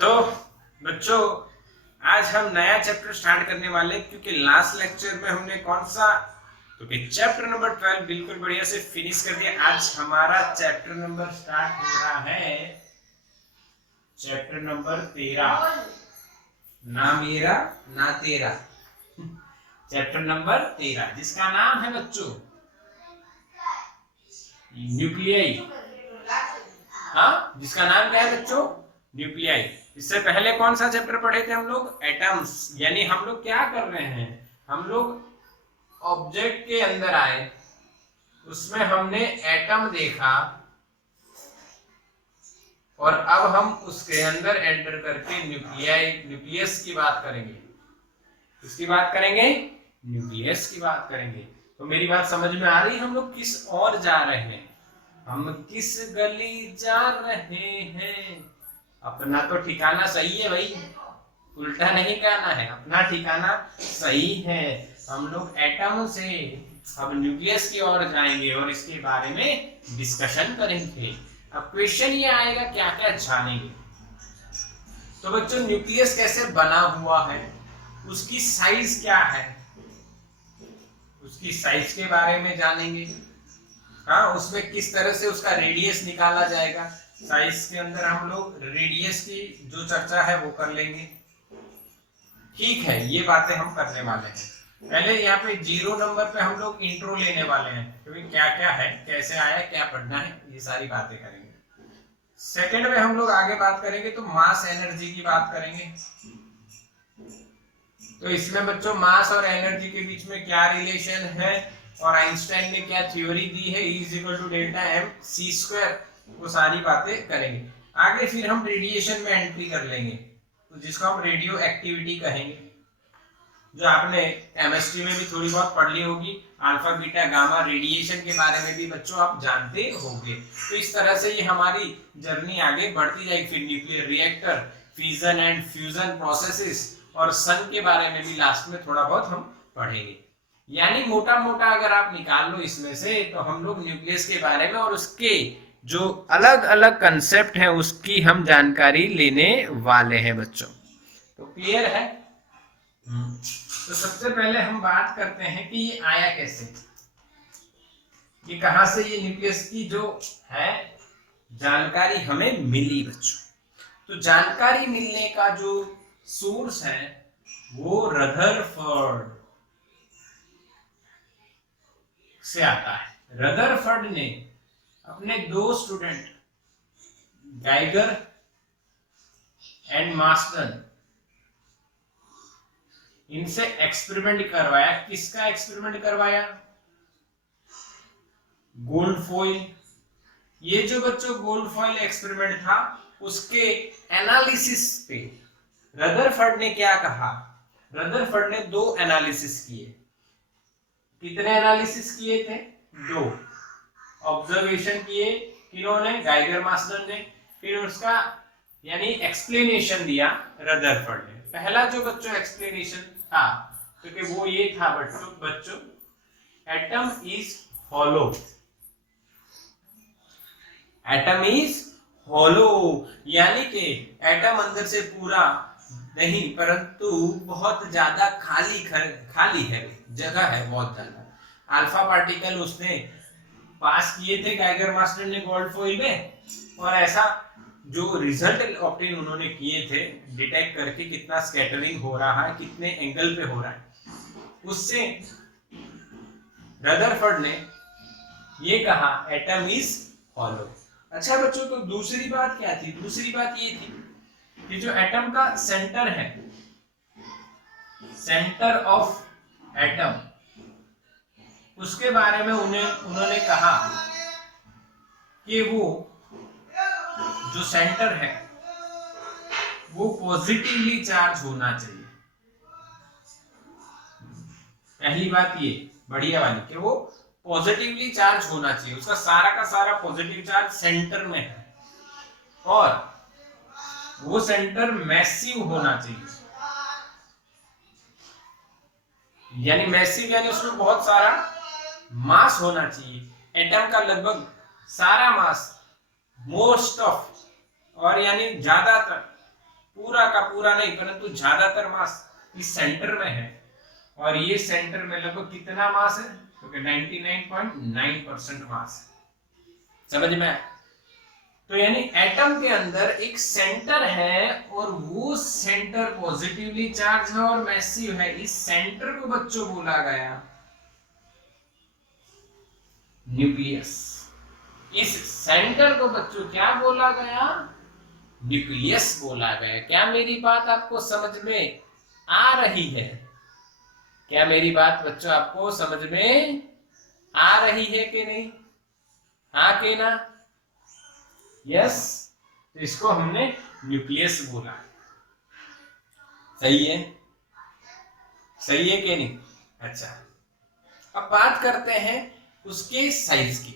तो बच्चों आज हम नया चैप्टर स्टार्ट करने वाले हैं, क्योंकि लास्ट लेक्चर में हमने कौन सा तो चैप्टर नंबर 12 बिल्कुल बढ़िया से फिनिश कर दिया। आज हमारा चैप्टर नंबर स्टार्ट हो रहा है चैप्टर नंबर 13, ना मेरा ना तेरा। चैप्टर नंबर 13 जिसका नाम है बच्चों न्यूक्लियाई। हाँ, जिसका नाम क्या है बच्चों? न्यूक्लियाई। इससे पहले कौन सा चैप्टर पढ़े थे हम लोग? एटम्स। यानी हम लोग क्या कर रहे हैं, हम लोग ऑब्जेक्ट के अंदर आए, उसमें हमने एटम देखा और अब हम उसके अंदर एंटर करके न्यूक्लियाई न्यूक्लियस की बात करेंगे। किसकी बात करेंगे? न्यूक्लियस की बात करेंगे। तो मेरी बात समझ में आ रही? हम लोग किस ओर जा रहे हैं, हम किस गली जा रहे हैं? अपना तो ठिकाना सही है भाई, उल्टा नहीं कहना है, अपना ठिकाना सही है। हम लोग एटम से अब न्यूक्लियस की ओर जाएंगे और इसके बारे में डिस्कशन करेंगे। अब क्वेश्चन ये आएगा क्या क्या जानेंगे। तो बच्चों न्यूक्लियस कैसे बना हुआ है, उसकी साइज क्या है, उसकी साइज के बारे में जानेंगे। हाँ, उसमें किस तरह से उसका रेडियस निकाला जाएगा। साइज के अंदर हम लोग रेडियस की जो चर्चा है वो कर लेंगे। ठीक है, ये बातें हम करने वाले हैं। पहले यहाँ पे 0 नंबर पे हम लोग इंट्रो लेने वाले हैं, क्योंकि क्या क्या है, कैसे आया, क्या पढ़ना है, ये सारी बातें करेंगे। सेकंड में हम लोग आगे बात करेंगे तो मास एनर्जी की बात करेंगे। तो इसमें बच्चों मास और एनर्जी के बीच में क्या रिलेशन है और आइंस्टाइन ने क्या थ्योरी दी है, E = delta M C square, वो सारी बातें करेंगे। आगे फिर हम रेडिएशन में एंट्री कर लेंगे, तो जिसको हम रेडियो एक्टिविटी कहेंगे, जो आपने केमिस्ट्री में भी थोड़ी बहुत पढ़ ली होगी। अल्फा बीटा गामा रेडिएशन के बारे में भी बच्चों आप जानते होंगे। तो इस तरह से ये हमारी जर्नी आगे बढ़ती जाएगी। फिर nuclear reactor, fission and fusion processes और सन के बारे में भी लास्ट में थोड़ा बहुत हम पढ़ेंगे। यानी मोटा मोटा अगर आप निकाल लो इसमें से, तो हम लोग न्यूक्लियस के बारे में और उसके जो अलग अलग कंसेप्ट है उसकी हम जानकारी लेने वाले हैं बच्चों। तो क्लियर है? तो सबसे पहले हम बात करते हैं कि ये आया कैसे, कि कहां से ये न्यूक्लियस की जो है जानकारी हमें मिली बच्चों। तो जानकारी मिलने का जो सोर्स है वो रदरफोर्ड से आता है। रदरफोर्ड ने अपने 2 स्टूडेंट गाइगर एंड मार्सटन, इनसे एक्सपेरिमेंट करवाया। किसका एक्सपेरिमेंट करवाया? Gold foil. ये जो बच्चों गोल्ड फॉइल एक्सपेरिमेंट था, उसके एनालिसिस पे रदरफोर्ड ने क्या कहा? रदरफोर्ड ने 2 एनालिसिस किए। कितने एनालिसिस किए थे? 2 ऑब्जर्वेशन किए। किन्होंने? गाइगर मार्सटन ने। फिर उसका यानी एक्सप्लेनेशन दिया रदरफोर्ड ने। पहला जो बच्चों एक्सप्लेनेशन था, क्योंकि वो ये था बच्चों atom is hollow. Atom is hollow यानी कि एटम अंदर से पूरा नहीं, परंतु बहुत ज्यादा खाली है, जगह है बहुत ज्यादा। अल्फा पार्टिकल उसने पास किए थे गाइगर मार्सटन ने गोल्ड फॉइल में, और ऐसा जो रिजल्ट ऑब्टेन उन्होंने किए थे, डिटेक्ट करके कितना स्कैटरिंग हो रहा है, कितने एंगल पे हो रहा है, उससे रदरफोर्ड ने ये कहा एटम इज हॉलो। अच्छा बच्चों, तो दूसरी बात क्या थी? दूसरी बात ये थी कि जो एटम का सेंटर है, सेंटर ऑफ एटम, उसके बारे में उन्होंने कहा कि वो जो सेंटर है वो पॉजिटिवली चार्ज होना चाहिए। पहली बात ये बढ़िया वाली कि वो पॉजिटिवली चार्ज होना चाहिए, उसका सारा का सारा पॉजिटिव चार्ज सेंटर में है, और वो सेंटर मैसिव होना चाहिए। यानी मैसिव यानी उसमें बहुत सारा मास होना चाहिए। एटम का लगभग सारा मास, मोस्ट ऑफ, और यानी ज्यादातर पूरा का पूरा नहीं परंतु ज्यादातर मास इस सेंटर में है, और ये सेंटर में लगभग कितना मास है, तो 99.9% मास है। समझ में आया? तो यानी एटम के अंदर एक सेंटर है और वो सेंटर पॉजिटिवली चार्ज है और मैसिव है। इस सेंटर को बच्चों बोला गया न्यूक्लियस। इस सेंटर को बच्चों क्या बोला गया, न्यूक्लियस बोला गया। क्या मेरी बात आपको समझ में आ रही है? क्या मेरी बात बच्चों आपको समझ में आ रही है कि नहीं? हाँ के ना? यस। तो इसको हमने न्यूक्लियस बोला। सही है? सही है कि नहीं? अच्छा, अब बात करते हैं उसके साइज की।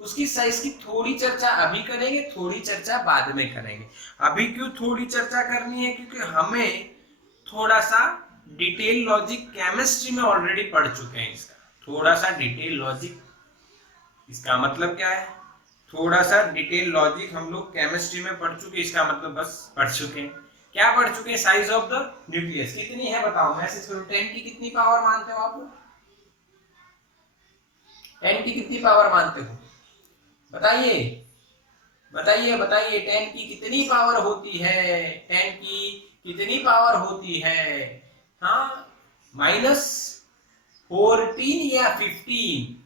उसकी साइज की थोड़ी चर्चा अभी करेंगे, थोड़ी चर्चा बाद में करेंगे। अभी क्यों थोड़ी चर्चा करनी है? क्योंकि हमें थोड़ा सा डिटेल लॉजिक केमिस्ट्री में ऑलरेडी पढ़ चुके हैं। इसका थोड़ा सा डिटेल लॉजिक, इसका मतलब क्या है? थोड़ा सा डिटेल लॉजिक हम लोग केमिस्ट्री में पढ़ चुके, इसका मतलब बस पढ़ चुके हैं। क्या पढ़ चुके हैं? साइज ऑफ द न्यूक्लियस कितनी है बताओ, मैसेज करो। 10 की कितनी पावर मानते हो आप लोग? 10 की कितनी पावर मानते हो? बताइए बताइए बताइए, 10 की कितनी पावर होती है? 10 की कितनी पावर होती है? हाँ, -14 या 15?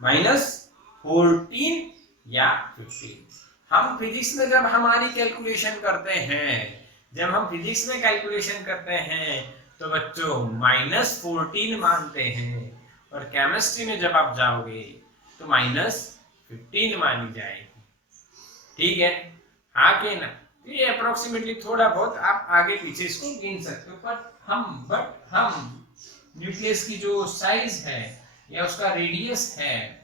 -14 या 15। हम फिजिक्स में जब हमारी कैलकुलेशन करते हैं, जब हम फिजिक्स में कैलकुलेशन करते हैं तो बच्चों -14 मानते हैं, और केमिस्ट्री में जब आप जाओगे तो -15 मानी जाएगी। ठीक है? हाँ के ना? तो ये अप्रोक्सीमेटली थोड़ा बहुत आप आगे पीछे इसको गिन सकते हो, बट हम न्यूक्लियस की जो साइज है या उसका रेडियस है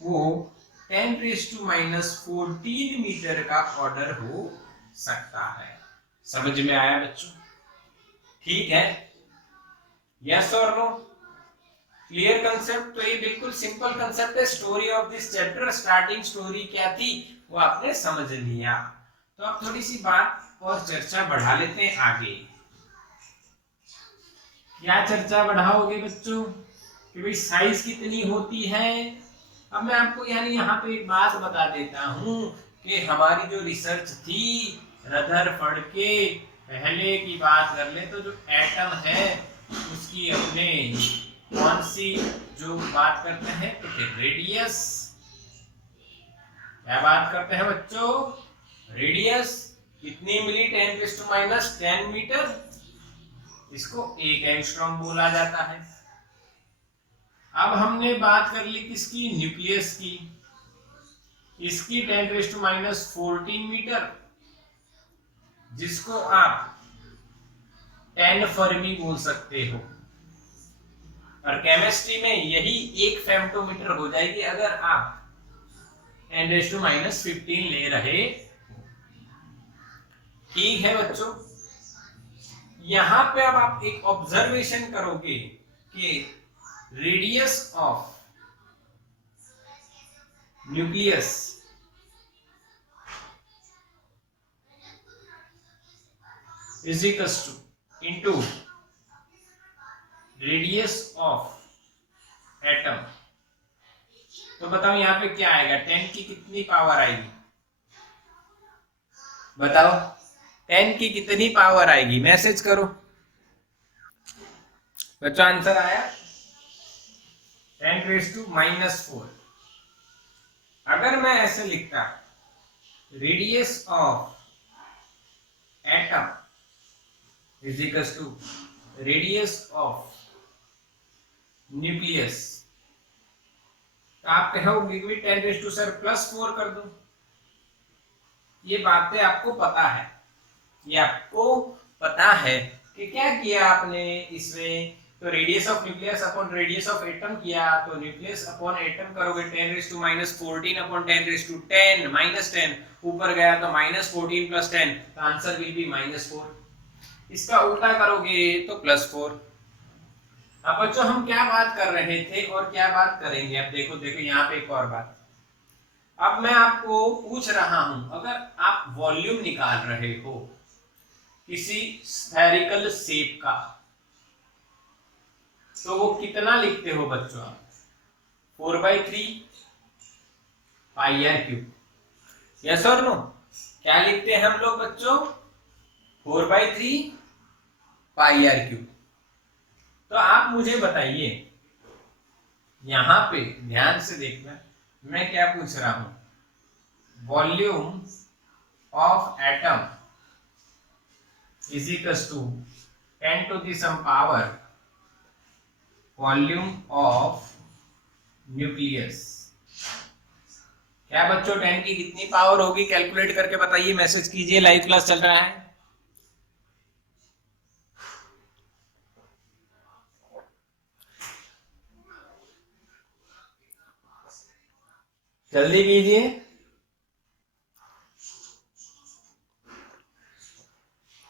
वो 10⁻⁻14 मीटर का ऑर्डर हो सकता है। समझ में आया बच्चों? ठीक है? यस और नो? Clear concept? तो ये बिल्कुल सिंपल कंसेप्ट है। Story of this chapter, starting story क्या थी वो आपने समझ लिया। तो अब थोड़ी सी बात और चर्चा बढ़ा लेते हैं आगे। क्या चर्चा बढ़ाओगे बच्चों? कि भाई साइज कितनी होती है। अब मैं आपको यानी यहाँ पे एक बात बता देता हूँ कि हमारी जो रिसर्च थी रदरफोर्ड के, पहले की बात कर ले तो जो एटम है उसकी अपने कौन सी जो बात करते हैं तो रेडियस। क्या बात करते हैं बच्चों? रेडियस कितनी मिली? 10⁻10 मीटर। इसको 1 एंगस्ट्रॉम बोला जाता है। अब हमने बात कर ली किसकी? न्यूक्लियस की। इसकी 10⁻14 मीटर, जिसको आप 10 फर्मी बोल सकते हो। और केमिस्ट्री में यही 1 फेम्टोमीटर हो जाएगी अगर आप 10⁻15 ले रहे। ठीक है बच्चों? यहां पे अब आप एक ऑब्जर्वेशन करोगे कि radius of nucleus is equal to into radius of atom. तो बताओ यहां पे क्या आएगा? 10 की कितनी पावर आएगी? बताओ 10 की कितनी पावर आएगी? मैसेज करो बच्चों। आंसर आया 10⁻⁻4। अगर मैं ऐसे लिखता radius of atom is equal to radius of nucleus, तो आप कहोगे कि 10⁻⁴ प्लस 4 कर दो। ये बातें आपको पता है, ये आपको पता है कि क्या किया आपने इसमें। तो radius of nucleus upon radius of atom किया, तो न्यूक्लियस अपॉन एटम करोगे 10⁻⁻14 अपॉन 10⁻10 -10, ऊपर गया तो -14 + 10, तो आंसर विल बी -4। इसका उल्टा करोगे तो +4। अब बच्चों हम क्या बात कर रहे थे और क्या बात करेंगे? अब देखो यहाँ पे एक और बात। अब मैं आपको पूछ रहा हूं, अगर आप वॉल्यूम निकाल रहे हो किसी स्फेरिकल शेप का, तो वो कितना लिखते हो बच्चों आप? 4/3 पाई आर क्यूब, यस और नो? क्या लिखते हैं हम लोग बच्चों? 4/3 पाई आर क्यूब। तो आप मुझे बताइए, यहां पे ध्यान से देखना, मैं क्या पूछ रहा हूं? Volume of atom is equals to 10 to the some power volume of nucleus. क्या बच्चों 10 की कितनी पावर होगी? कैलकुलेट करके बताइए, मैसेज कीजिए, लाइव क्लास चल रहा है। जल्दी कीजिए।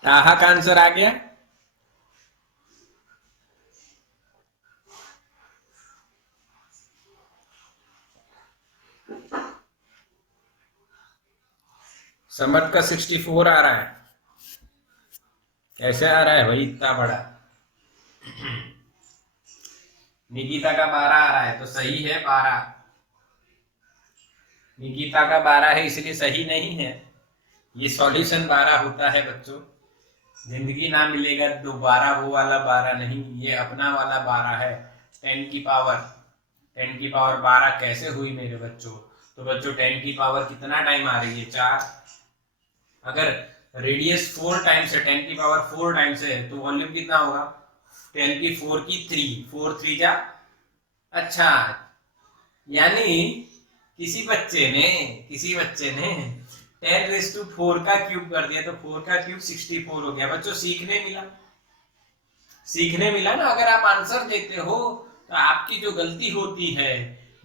ताहा का आंसर आ गया। समर्थ का 64 आ रहा है। कैसे आ रहा है भाई इतना बड़ा? निकिता का 12 आ रहा है, तो सही है 12। निकिता का 12 है इसलिए सही नहीं है। ये सॉल्यूशन 12 होता है बच्चों। जिंदगी ना मिलेगा दोबारा वो वाला 12 नहीं, ये अपना वाला 12 है। 10 की पावर 12 कैसे हुई मेरे बच्चों? तो बच्चों 10 की पावर कितना टाइम आ रही है? 4। अगर रेडियस 4 टाइम्स है, 10 की पावर 4 टाइम्स है, तो वॉल्यूम कितना होगा? 10 की 4 की 3, 4 3 जा। अच्छा, यानी किसी बच्चे ने 10⁴ का क्यूब कर दिया, तो 4 का क्यूब 64 हो गया। बच्चों सीखने मिला ना। अगर आप आंसर देते हो तो आपकी जो गलती होती है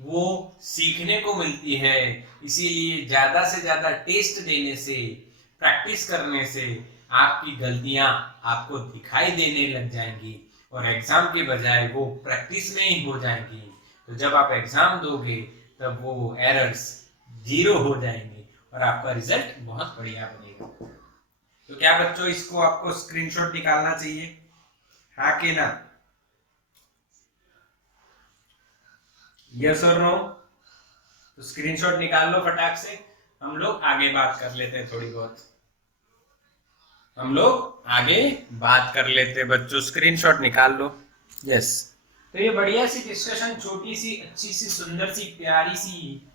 वो सीखने को मिलती है। इसीलिए ज्यादा से ज्यादा टेस्ट देने से, प्रैक्टिस करने से आपकी गलतियां आपको दिखाई देने लग जाएंगी और एग्जाम के बजाय वो प्रैक्टिस में ही हो जाएंगी। तो जब आप एग्जाम दोगे तब वो एरर्स 0 हो जाएंगे और आपका रिजल्ट बहुत बढ़िया बनेगा। तो क्या बच्चों इसको आपको स्क्रीनशॉट निकालना चाहिए, हाँ कि ना? यस और नो? तो स्क्रीनशॉट निकाल लो फटाक से। हम लोग आगे बात कर लेते हैं, थोड़ी बहुत बच्चों स्क्रीनशॉट निकाल लो। यस। तो ये बढ़िया सी डिस्कशन, छोटी सी, अच्छी सी, सुंदर सी, प्यारी सी।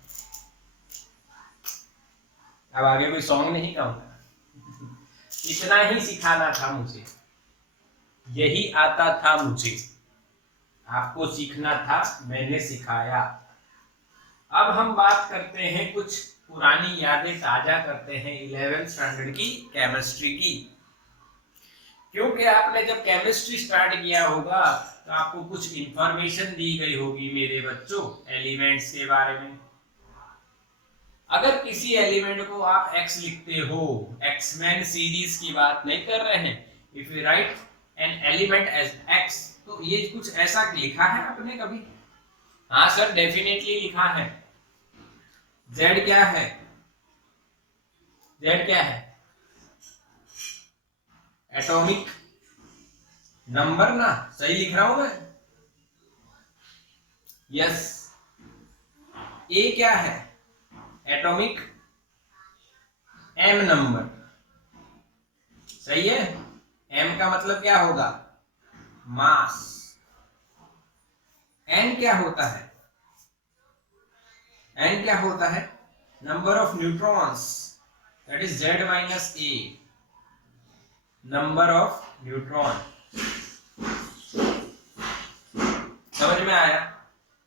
अब आगे कोई सॉन्ग नहीं गाऊंगा। इतना ही सिखाना था मुझे, यही आता था मुझे, आपको सीखना था, मैंने सिखाया। अब हम बात करते हैं, कुछ पुरानी यादें ताजा करते हैं 11th स्टैंडर्ड की केमिस्ट्री की। क्योंकि आपने जब केमिस्ट्री स्टार्ट किया होगा तो आपको कुछ इंफॉर्मेशन दी गई होगी मेरे बच्चों एलिमेंट्स के बारे में। अगर किसी एलिमेंट को आप x लिखते हो, एक्समैन सीरीज की बात नहीं कर रहे हैं, if you write an element as x, तो ये कुछ ऐसा लिखा है आपने कभी? हाँ सर डेफिनेटली लिखा है। z क्या है? z क्या है? एटॉमिक नंबर ना, सही लिख रहा हूं मैं? यस। a क्या है? एटॉमिक m नंबर, सही है। m का मतलब क्या होगा? मास। n क्या होता है? n क्या होता है? Number of neutrons, that is z minus a, number of neutron. समझ में आया?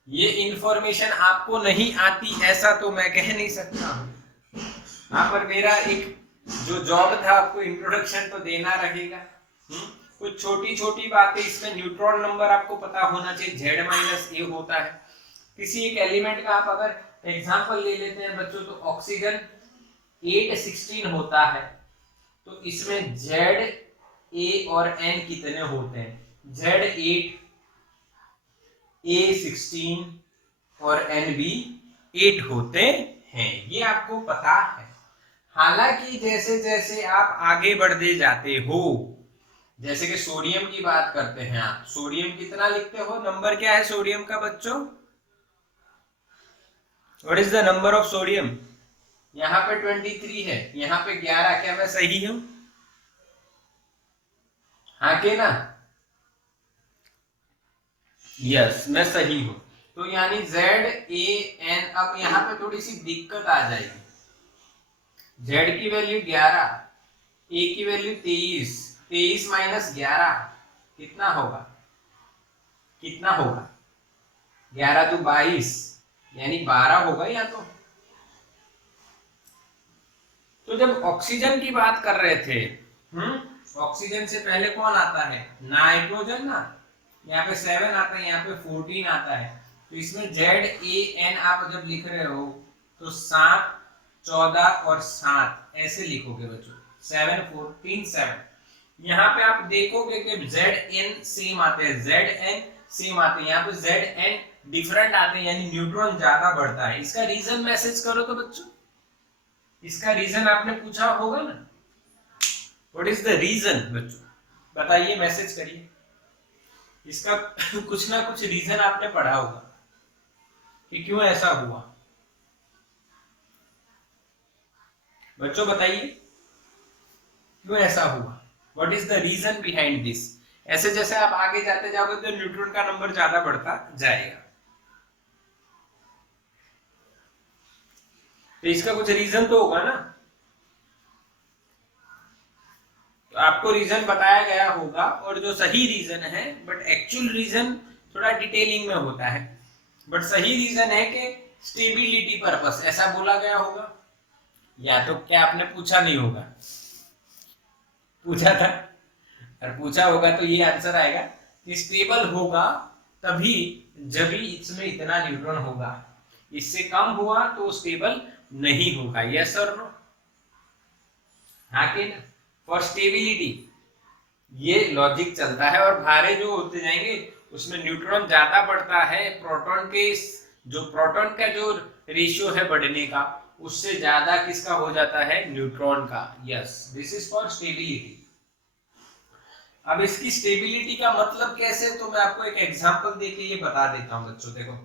ये इंफॉर्मेशन आपको नहीं आती ऐसा तो मैं कह नहीं सकता हूं। यहाँ पर मेरा एक जो जॉब था, आपको इंट्रोडक्शन तो देना रहेगा। कुछ छोटी छोटी बातें इसमें, न्यूट्रॉन नंबर आपको पता होना चाहिए, z माइनस ए होता है। किसी एक एलिमेंट का आप अगर एग्जांपल ले लेते हैं बच्चों, तो ऑक्सीजन 816 होता है, तो इसमें z, a और n कितने होते हैं? z 8, a 16 और n भी 8 होते हैं, ये आपको पता है। हालांकि जैसे जैसे आप आगे बढ़ते जाते हो, जैसे कि सोडियम की बात करते हैं, आप सोडियम कितना लिखते हो, नंबर क्या है सोडियम का बच्चों, what is the number of sodium? यहाँ पे 23 है, यहाँ पे 11, क्या मैं सही हूं? हाँ के ना? यस, मैं सही हूं। तो यानी ZAN, अब यहाँ पे थोड़ी सी दिक्कत आ जाएगी। Z की वैल्यू 11, A की वैल्यू 23, 23 माइनस 11 कितना होगा? कितना होगा? 11 तो 22, यानी 12 होगा या तो जब ऑक्सीजन की बात कर रहे थे, ऑक्सीजन से पहले कौन आता है? नाइट्रोजन ना। यहाँ पे 7 आता है, यहाँ पे 14 आता है। तो इसमें ZAN आप जब लिख रहे हो तो 7, 14 और 7 ऐसे लिखोगे बच्चों, 7, 14, 7। यहाँ पे आप देखोगे कि ZN सेम आते हैं, ZN सेम आते हैं, यहाँ पे ZN डिफरेंट आते हैं, यानी न्यूट्रॉन ज्यादा बढ़ता है। इसका रीजन मैसेज करो तो बच्चों, इसका रीजन आपने पूछा होगा ना, व्हाट इज द रीजन बच्चों, बताइए, मैसेज करिए। इसका कुछ ना कुछ रीजन आपने पढ़ा होगा कि क्यों ऐसा हुआ। बच्चों बताइए क्यों ऐसा हुआ, what is the reason behind this. ऐसे जैसे आप आगे जाते जाओगे तो न्यूट्रॉन का नंबर ज्यादा बढ़ता जाएगा, तो इसका कुछ रीजन तो होगा ना। तो आपको रीजन बताया गया होगा, और जो सही रीजन है, बट एक्चुअल रीजन थोड़ा डिटेलिंग में होता है, बट सही रीजन है कि स्टेबिलिटी पर्पस, ऐसा बोला गया होगा। या तो क्या आपने पूछा नहीं होगा? पूछा था, अगर पूछा होगा तो ये आंसर आएगा कि स्टेबल होगा तभी जब इसमें इतना न्यूट्रॉन होगा, इससे कम हुआ तो स्टेबल नहीं होगा। यस और नो? हाँ कि ना? फॉर स्टेबिलिटी ये लॉजिक चलता है, और भारे जो होते जाएंगे उसमें न्यूट्रॉन ज्यादा बढ़ता है, प्रोटॉन के जो प्रोटॉन का जो रेशियो है बढ़ने का, उससे ज्यादा किसका हो जाता है? न्यूट्रॉन का। Yes, this is for stability. अब इसकी स्टेबिलिटी का मतलब कैसे, तो मैं आपको एक एग्जांपल देके ये बता देता हूं बच्चों। देखो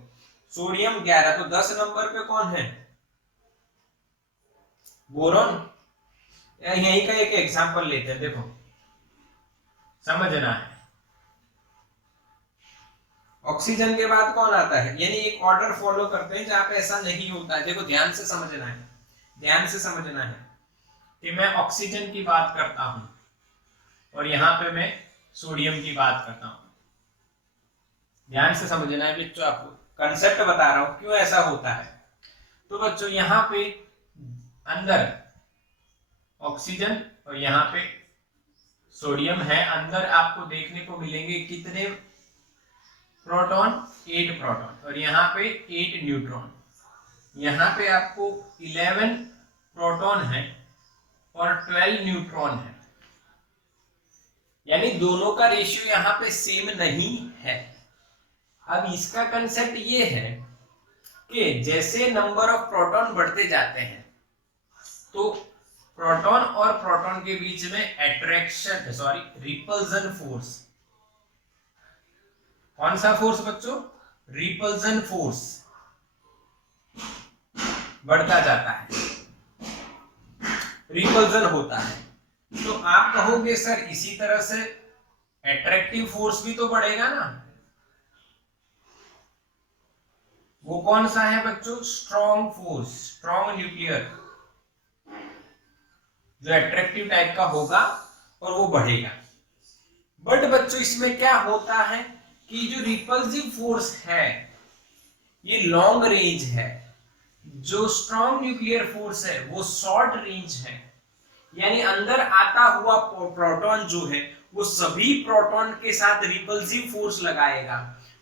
सोडियम 11, तो 10 नंबर पे कौन है? बोरॉन। यहीं का एक एग्जांपल लेते हैं, देखो समझना है। ऑक्सीजन के बाद कौन आता है, यानी एक ऑर्डर फॉलो करते हैं जहां पे ऐसा नहीं होता है। देखो ध्यान से समझना है, ध्यान से समझना है कि मैं ऑक्सीजन की बात करता हूं और यहां पे मैं सोडियम की बात करता हूं। ध्यान से समझना है बच्चों, आपको कंसेप्ट बता रहा हूं क्यों ऐसा होता है। तो बच्चों यहां पे अंदर ऑक्सीजन और यहाँ पे सोडियम है, अंदर आपको देखने को मिलेंगे कितने प्रोटॉन? 8 प्रोटॉन, और यहाँ पे 8 न्यूट्रॉन। यहाँ पे आपको 11 प्रोटॉन है और 12 न्यूट्रॉन है, यानी दोनों का रेशियो यहाँ पे सेम नहीं है। अब इसका कंसेप्ट ये है कि जैसे नंबर ऑफ प्रोटॉन बढ़ते जाते हैं तो प्रोटॉन और प्रोटॉन के बीच में अट्रैक्शन, सॉरी रिपल्जन फोर्स, कौन सा फोर्स बच्चों? रिपल्जन फोर्स बढ़ता जाता है, रिपल्जन होता है। तो आप कहोगे सर इसी तरह से अट्रैक्टिव फोर्स भी तो बढ़ेगा ना। वो कौन सा है बच्चों? स्ट्रॉन्ग फोर्स, स्ट्रॉन्ग न्यूक्लियर, जो अट्रैक्टिव टाइप का होगा और वो बढ़ेगा। बट बच्चों इसमें क्या होता है कि जो रिपल्सिव फोर्स है ये लॉन्ग रेंज है, जो स्ट्रॉन्ग न्यूक्लियर फोर्स है वो शॉर्ट रेंज है, यानी अंदर आता हुआ प्रोटॉन जो है वो सभी प्रोटॉन के साथ रिपल्सिव फोर्स लगाएगा,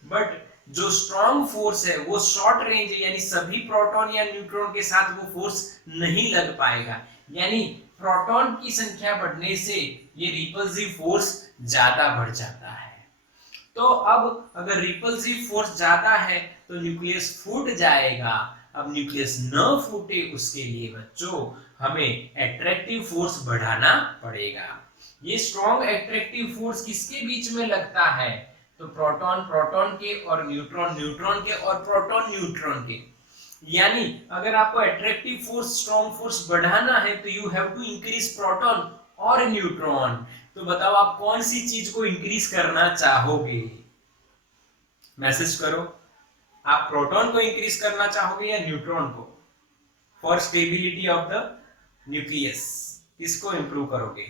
बट जो स्ट्रॉन्ग फोर्स है वो शॉर्ट रेंज है, यानी सभी प्रोटॉन या न्यूट्रॉन के साथ वो फोर्स नहीं लग पाएगा। यानी प्रोटॉन की संख्या बढ़ने से ये रिपल्सिव फोर्स ज्यादा बढ़ जाता है। तो अब अगर रिपल्सिव फोर्स ज्यादा है तो न्यूक्लियस फूट जाएगा, अब न्यूक्लियस न फूटे उसके लिए बच्चों हमें एट्रैक्टिव फोर्स बढ़ाना पड़ेगा। ये स्ट्रॉन्ग एट्रैक्टिव फोर्स किसके बीच में लगता है? तो प्रोटॉन प्रोटॉन के और न्यूट्रॉन न्यूट्रॉन के और प्रोटॉन न्यूट्रॉन के। यानी अगर आपको एट्रैक्टिव फोर्स स्ट्रॉन्ग फोर्स बढ़ाना है तो you have to increase proton और न्यूट्रॉन। तो बताओ आप कौन सी चीज को इंक्रीज करना चाहोगे? मैसेज करो, आप प्रोटॉन को इंक्रीज करना चाहोगे या न्यूट्रॉन को? For stability of the nucleus किसको इंप्रूव करोगे?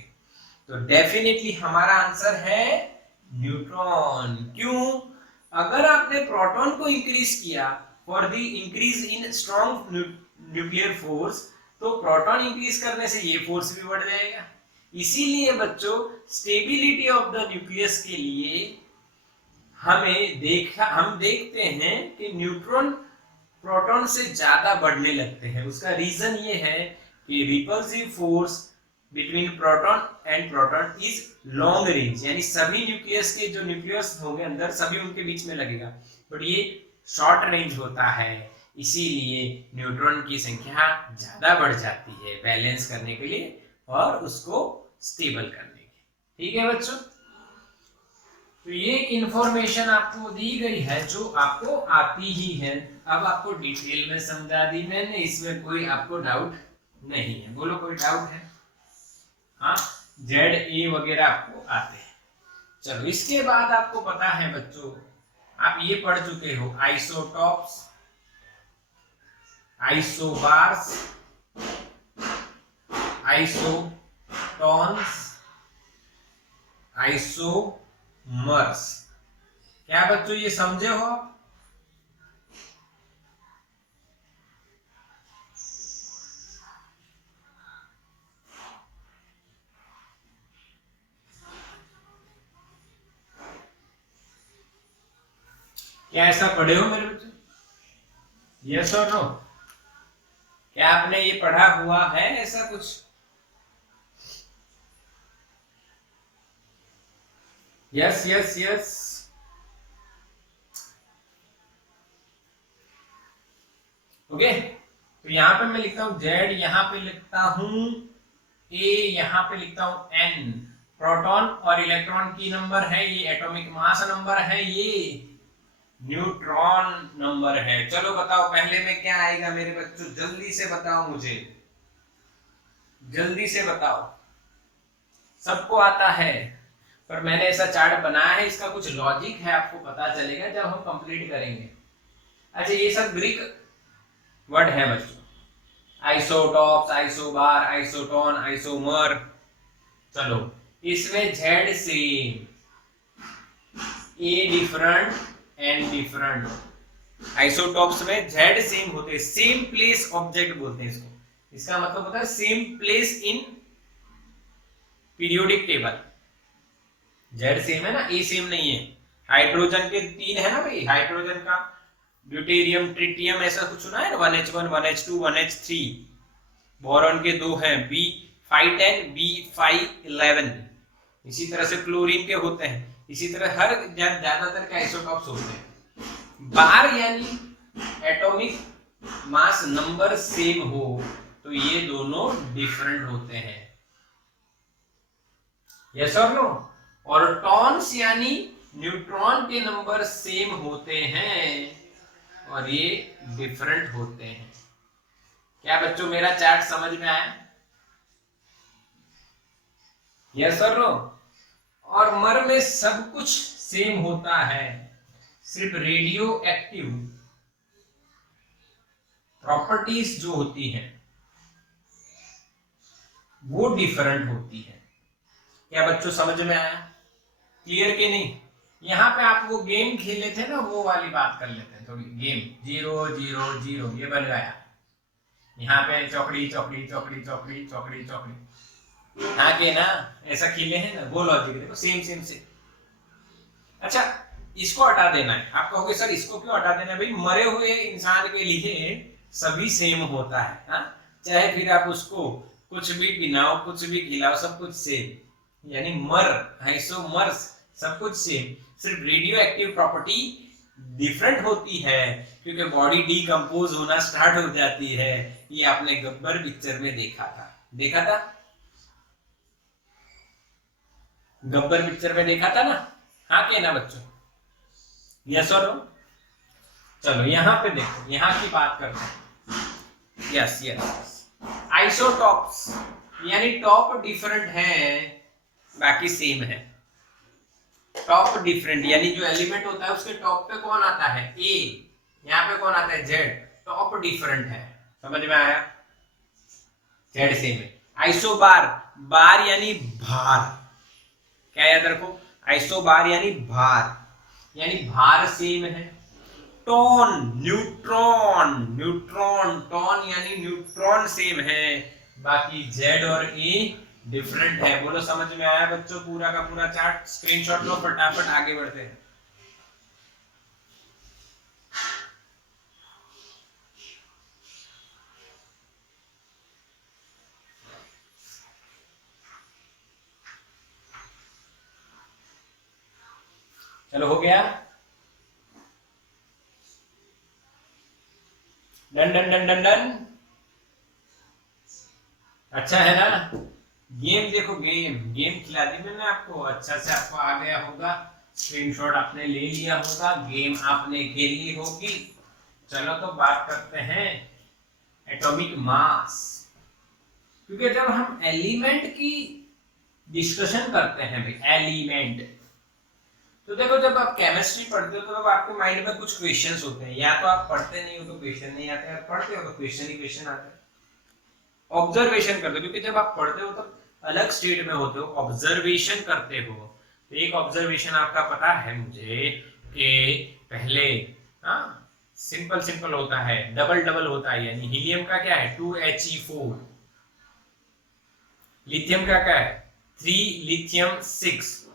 तो डेफिनेटली हमारा आंसर है न्यूट्रॉन। क्यों? अगर आपने प्रोटॉन को इंक्रीज किया for the increase in strong nuclear force, तो प्रोटॉन इंक्रीज करने से ये फोर्स भी बढ़ जाएगा। इसीलिए बच्चों स्टेबिलिटी ऑफ द न्यूक्लियस के लिए हम देखते हैं कि न्यूट्रॉन प्रोटॉन से ज्यादा बढ़ने लगते हैं। उसका रीजन ये है कि repulsive force between proton and proton is long range, यानी सभी न्यूक्लियस के जो न्यूक्लियस होंगे अंदर सभी उनके बीच में लगेगा, बट ये शॉर्ट रेंज होता है। इसीलिए न्यूट्रॉन की संख्या ज्यादा बढ़ जाती है बैलेंस करने के लिए और उसको स्टेबल करने के। ठीक है बच्चों, तो ये इंफॉर्मेशन आपको दी गई है जो आपको आती ही है। अब आपको डिटेल में समझा दी मैंने, इसमें कोई आपको डाउट नहीं है? बोलो कोई डाउट है? हाँ, जेड ए वगैरह आपको आते हैं। चलो इसके बाद आपको पता है बच्चों, आप ये पढ़ चुके हो आइसोटॉप्स, आइसोबार्स, आइसोटॉन्स, आइसोमर्स। क्या बच्चों ये समझे हो? क्या ऐसा पढ़े हो मेरे बच्चों? यस और नो? क्या आपने ये पढ़ा हुआ है ऐसा कुछ? Yes yes yes. ओके, तो यहां पे मैं लिखता हूं जेड, यहां पे लिखता हूं ए, यहां पे लिखता हूं एन। प्रोटॉन और इलेक्ट्रॉन की नंबर है, ये एटॉमिक मास नंबर है, ये न्यूट्रॉन नंबर है। चलो बताओ पहले में क्या आएगा मेरे बच्चों? जल्दी से बताओ मुझे, जल्दी से बताओ। सबको आता है, पर मैंने ऐसा चार्ट बनाया है, इसका कुछ लॉजिक है, आपको पता चलेगा जब हम कंप्लीट करेंगे। अच्छा, ये सब ग्रीक वर्ड है बच्चों, आइसोटॉप्स, आइसोबार, आइसोटॉन, आइसोमर। चलो इसमें Z same, a different and different. Isotopes में जेड सेम होते हैं, सेम प्लेस ऑब्जेक्ट बोलते हैं इसको। इसका मतलब होता है same place in periodic table. Z same है ना, ए सेम नहीं है। हाइड्रोजन के 3 है ना भाई, हाइड्रोजन का ड्यूटेरियम, ट्रिटियम, ऐसा कुछ सुना है ना, 1h1, 1h2, 1h3। बोरॉन के 2 हैं, B510, B511। इसी तरह से क्लोरीन के होते हैं। इसी तरह हर ज्यादातर के आइसोटॉप्स होते हैं। बार यानी एटॉमिक मास नंबर सेम हो तो ये दोनों डिफरेंट होते हैं। यस और नो? और टॉन्स यानी न्यूट्रॉन के नंबर सेम होते हैं और ये डिफरेंट होते हैं। क्या बच्चों मेरा चार्ट समझ में आया? यस और नो? और मर में सब कुछ सेम होता है, सिर्फ रेडियो एक्टिव प्रॉपर्टीज जो होती हैं वो डिफरेंट होती है। क्या बच्चों समझ में आया? क्लियर कि नहीं? यहाँ पे आप वो गेम खेले थे ना, वो वाली बात कर लेते हैं थोड़ी। गेम 0 0 0 ये बन गया। यहाँ पे चौकड़ी चौकड़ी चौकड़ी चौकड़ी चौकड़ी चौकड़ी, हाँ के ना, ऐसा खेले हैं ना, वो लॉजिक देखो सेम सेम से। अच्छा, इसको हटा देना है। आप कहोगे सर इसको क्यों हटा देना है? भाई मरे हुए इंसान के लिए सभी सेम होता है, हाँ? चाहे फिर आप उसको कुछ भी पिलाओ, कुछ भी खिलाओ, सब कुछ सेम। यानी मर, आइसोमर्स, सब कुछ सेम। सिर्फ रेडियो एक्टिव प्रॉपर्टी डिफरेंट होती है क्योंकि बॉडी डीकंपोज होना स्टार्ट हो जाती है। ये आपने गब्बर पिक्चर में देखा था गब्बर पिक्चर में देखा था ना? हाँ के ना बच्चों? यस और नो? चलो यहाँ पे देखो, यहाँ की बात करते हैं। यस यस, आइसोटॉप्स यानी टॉप डिफरेंट है, बाकी सेम है। टॉप डिफरेंट यानी जो एलिमेंट होता है उसके टॉप पे कौन आता है? ए। यहाँ पे कौन आता है? जेड। टॉप डिफरेंट है, समझ में आया? जेड सेम है। आइसोबार, बार यानी भार, क्या याद रखो? आइसोबार यानी भार, यानी भार सेम है। टोन, न्यूट्रॉन, न्यूट्रॉन, टोन यानी न्यूट्रॉन सेम है, बाकी जेड और ए डिफरेंट है। बोलो समझ में आया बच्चों? पूरा का पूरा चार्ट स्क्रीनशॉट लो, फटाफट आगे बढ़ते हैं। चलो हो गया? Done done done done done. अच्छा है ना? गेम देखो, गेम खिला दी मैंने आपको, अच्छा से आपको आ गया होगा, स्क्रीनशॉट आपने ले लिया होगा, गेम आपने खेली होगी। चलो तो बात करते हैं एटॉमिक मास, क्योंकि जब हम एलिमेंट की डिस्कशन करते हैं भाई, एलिमेंट, तो देखो जब आप केमिस्ट्री पढ़ते हो तो अब आपके माइंड में कुछ क्वेश्चंस होते हैं, या तो आप पढ़ते नहीं हो तो क्वेश्चन नहीं आते, आप पढ़ते हो तो क्वेश्चन ही क्वेश्चन आते हैं। ऑब्जर्वेशन करते हो, क्योंकि जब आप पढ़ते हो तो अलग स्टेट में होते हो, ऑब्जर्वेशन करते हो। तो एक ऑब्जर्वेशन आपका पता है मुझे कि पहले सिंपल सिंपल होता है, डबल डबल होता है, यानी हीलियम का क्या है 2He4, लिथियम का क्या है 3 लिथियम 6,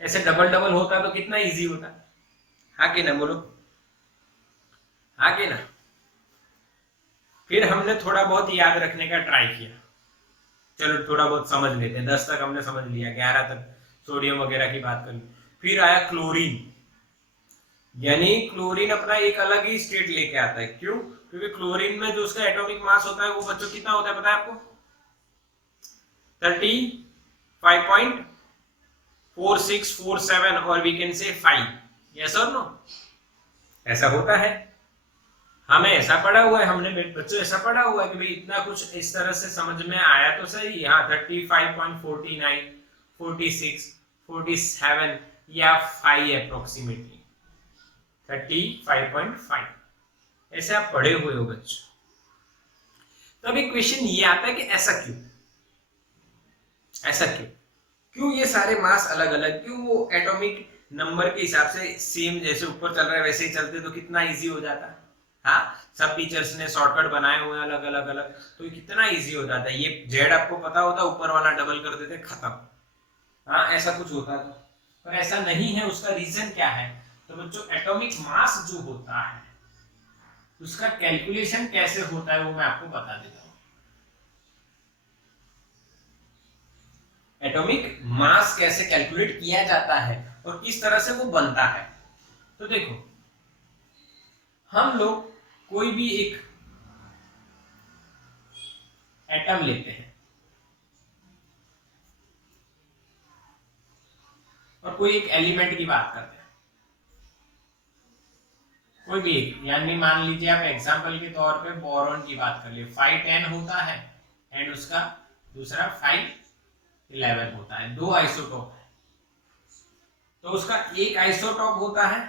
ऐसे डबल डबल होता तो कितना इजी होता। हाँ कि ना? बोलो हाँ कि ना? फिर हमने थोड़ा बहुत याद रखने का ट्राई किया, चलो थोड़ा बहुत समझ लेते हैं, 10 तक हमने समझ लिया, 11 तक सोडियम वगैरह की बात कर ली। फिर आया क्लोरीन, यानी क्लोरीन अपना एक अलग ही स्टेट लेके आता है। क्यों? क्योंकि क्लोरीन में जो उसका एटॉमिक मास होता है वो बच्चों कितना होता है पता है आपको? 35.4647 और वी कैन से 5। यस और नो? ऐसा होता है, हमें ऐसा पढ़ा हुआ है, हमने बच्चों ऐसा पढ़ा हुआ है कि भाई इतना कुछ इस तरह से समझ में आया तो सही। यहाँ 35.49, 46, 47 या 5 अप्रोक्सीमेटली 35.5, ऐसे आप पढ़े हुए हो बच्चों। तो अभी क्वेश्चन ये आता है कि ऐसा क्यों, ऐसा क्यों, क्यों ये सारे मास अलग अलग, क्यों वो एटॉमिक नंबर के हिसाब से सेम, जैसे ऊपर चल रहा है वैसे ही चलते तो कितना इजी हो जाता है। हाँ, सब टीचर्स ने शॉर्टकट बनाए हुए हैं अलग अलग अलग, तो कितना इजी हो जाता है। ये जेड आपको पता होता, ऊपर वाला डबल कर देते, खत्म। हाँ, ऐसा कुछ होता तो, पर ऐसा नहीं है। उसका रीजन क्या है? तो बच्चों एटॉमिक मास जो होता है उसका कैलकुलेशन कैसे होता है वो मैं आपको बता देता हूं। एटॉमिक मास कैसे कैलकुलेट किया जाता है और किस तरह से वो बनता है। तो देखो, हम लोग कोई भी एक एटम लेते हैं और कोई एक एलिमेंट की बात करते हैं, कोई भी एक, यानी मान लीजिए आप एग्जांपल के तौर पे बोरॉन की बात कर लिए, 510 होता है एंड उसका दूसरा 511 होता है, दो आइसोटोप है। तो उसका एक आइसोटोप होता है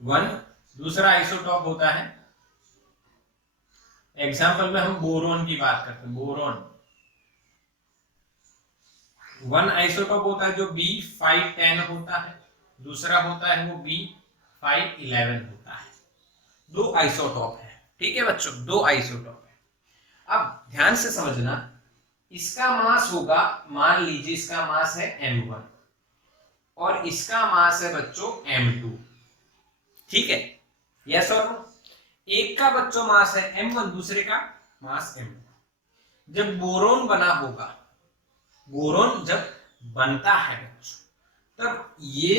1, दूसरा आइसोटोप होता है, एग्जांपल में हम बोरोन की बात करते हैं, बोरोन 1 आइसोटोप होता है जो B510 होता है, दूसरा होता है वो B511 होता है। दो आइसोटोप है, ठीक है बच्चों, दो आइसोटोप है। अब ध्यान से समझना, इसका मास होगा, मान लीजिए इसका मास है M1 और इसका मास है बच्चों M2, ठीक है? यस और नो? एक का बच्चों मास है M1, दूसरे का मास M2। जब बोरोन बना होगा, बोरोन जब बनता है बच्चों, तब ये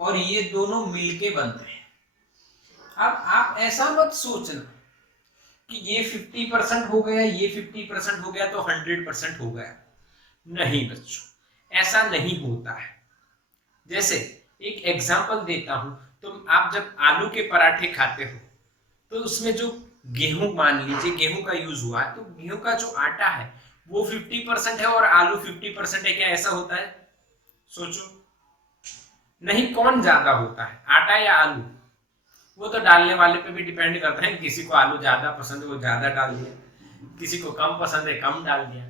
और ये दोनों मिलके बनते हैं। अब आप ऐसा मत सोचना कि ये 50% हो गया, ये 50% हो गया तो 100% हो गया। नहीं बच्चों, ऐसा नहीं होता है। जैसे एक एग्जांपल देता हूं, तो आप जब आलू के पराठे खाते हो तो उसमें जो गेहूं, मान लीजिए गेहूं का यूज हुआ है, तो गेहूं का जो आटा है वो 50% है और आलू 50% है। क्या ऐसा होता है? सोचो। नहीं, कौन ज्यादा होता है, आटा या आलू? वो तो डालने वाले पे भी डिपेंड करता है, किसी को आलू ज्यादा पसंद है वो ज्यादा डाल दिया, किसी को कम पसंद है कम डाल दिया।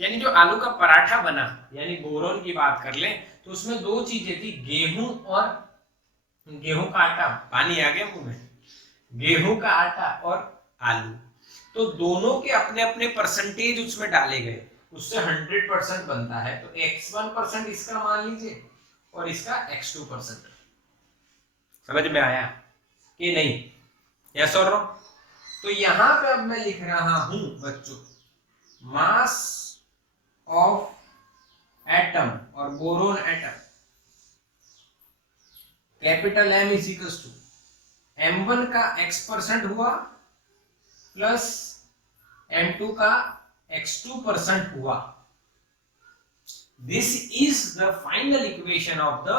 यानी जो आलू का पराठा बना, यानी बोरोन की बात कर लें तो उसमें दो चीजें थी, गेहूं और गेहूं का आटा, पानी आ गया मुंह में, गेहूं का आटा और आलू, तो दोनों के अपने अपने परसेंटेज उसमें डाले गए, उससे 100% बनता है। तो x1% इसका मान लीजिए और इसका x2%। समझ में आया कि नहीं? यस और नो? तो यहां पे अब मैं लिख रहा हूं बच्चों, मास ऑफ एटम और boron atom, capital M is equal to M1 का x% हुआ प्लस M2 का x2% हुआ। This is the final equation of the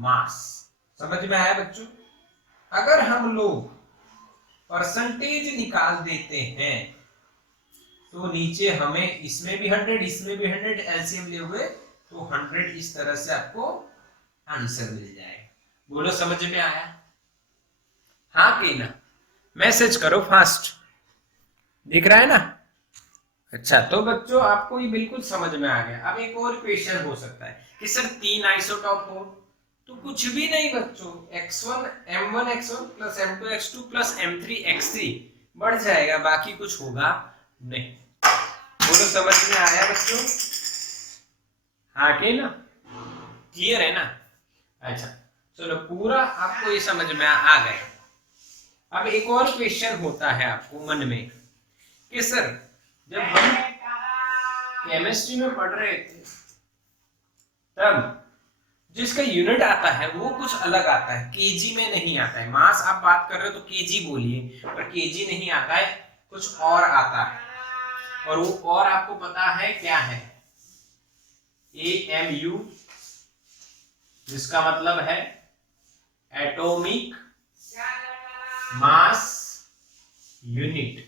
mass. समझ में आया बच्चों? अगर हम लोग परसेंटेज निकाल देते हैं तो नीचे हमें इसमें भी 100, इसमें भी 100, एलसीएम लोगे तो 100 इस तरह से आपको आंसर मिल जाएगा। बोलो समझ में आया? हाँ कि ना? मैसेज करो फास्ट। दिख रहा है ना? अच्छा, तो बच्चों आपको ये बिल्कुल समझ में आ गया। अब एक और क्वेश्चन हो सकता है कि सर 3 आइसोटॉप हो, तो कुछ भी नहीं बच्चों, m1 x1 plus m2 x2 plus m3 x3 बढ़ जाएगा, बाकी कुछ होगा नहीं। बोलो समझ में आया बच्चों? हाँ कि ना? क्लियर है ना? अच्छा चलो, पूरा आपको ये समझ में आ गया। अब एक और क्वेश्चन होता है आपको मन में कि सर जब हम केमिस्ट्री में पढ़ रहे थे तब जिसका यूनिट आता है वो कुछ अलग आता है, केजी में नहीं आता है। मास आप बात कर रहे हो तो केजी बोलिए, पर केजी नहीं आता है, कुछ और आता है। और वो और आपको पता है क्या है? AMU, जिसका मतलब है एटॉमिक मास यूनिट,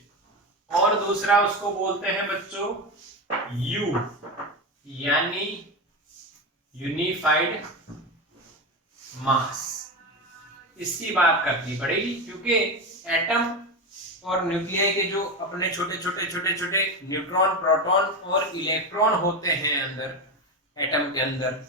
और दूसरा उसको बोलते हैं बच्चों U, यानी यूनिफाइड मास। इसकी बात करनी पड़ेगी क्योंकि एटम और न्यूक्लियाई के जो अपने छोटे छोटे न्यूट्रॉन, प्रोटॉन और इलेक्ट्रॉन होते हैं अंदर एटम के अंदर,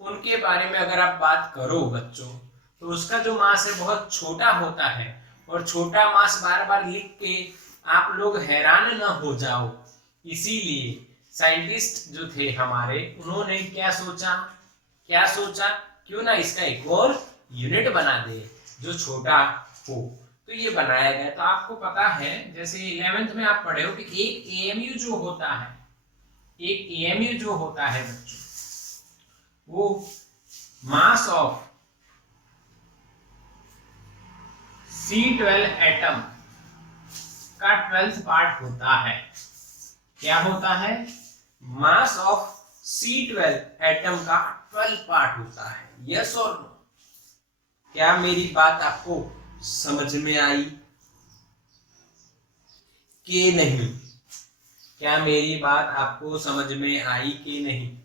उनके बारे में अगर आप बात करो बच्चों तो उसका जो मास है बहुत छोटा होता है। और छोटा मास बार बार लिख के आप लोग हैरान न हो जाओ, इसीलिए साइंटिस्ट जो थे हमारे, उन्होंने क्या सोचा, क्यों ना इसका एक और यूनिट बना दे जो छोटा हो। तो ये बनाया गया। तो आपको पता है जैसे 11th में आप पढ़े हो कि एक AMU जो होता है बच्चों, वो मास ऑफ C12 एटम का 12th पार्ट होता है। क्या होता है? मास ऑफ C12 एटम का 12 पार्ट होता है। यस और नो? क्या मेरी बात आपको समझ में आई कि नहीं? क्या मेरी बात आपको समझ में आई कि नहीं?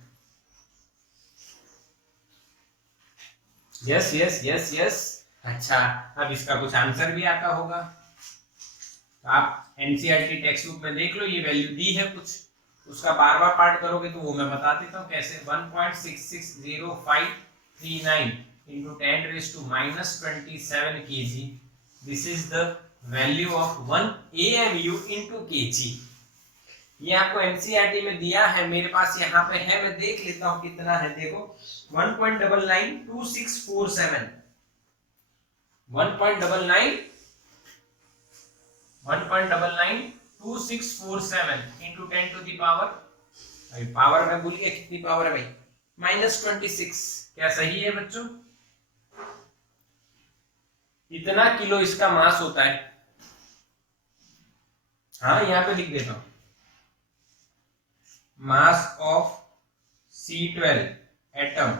Yes yes yes yes. अच्छा, अब इसका कुछ आंसर भी आता होगा। आप NCERT टेक्स्ट बुक में देख लो, ये वैल्यू दी है कुछ, उसका बार बार पार्ट करोगे तो वो मैं बता देता हूँ कैसे। 1.66059 into 10⁻⁻27 kg, this is the value of 1 AMU into kg। ये आपको NCERT में दिया है, मेरे पास यहाँ पे है, मैं देख लेता हूँ कितना है। देखो 1.992647 1.992647 into 10 to the power, अभी पावर में भूल गया कितनी पावर है भाई, -26। क्या सही है बच्चों? इतना किलो इसका मास होता है। हाँ यहाँ पे लिख देता हूं, mass of C12 atom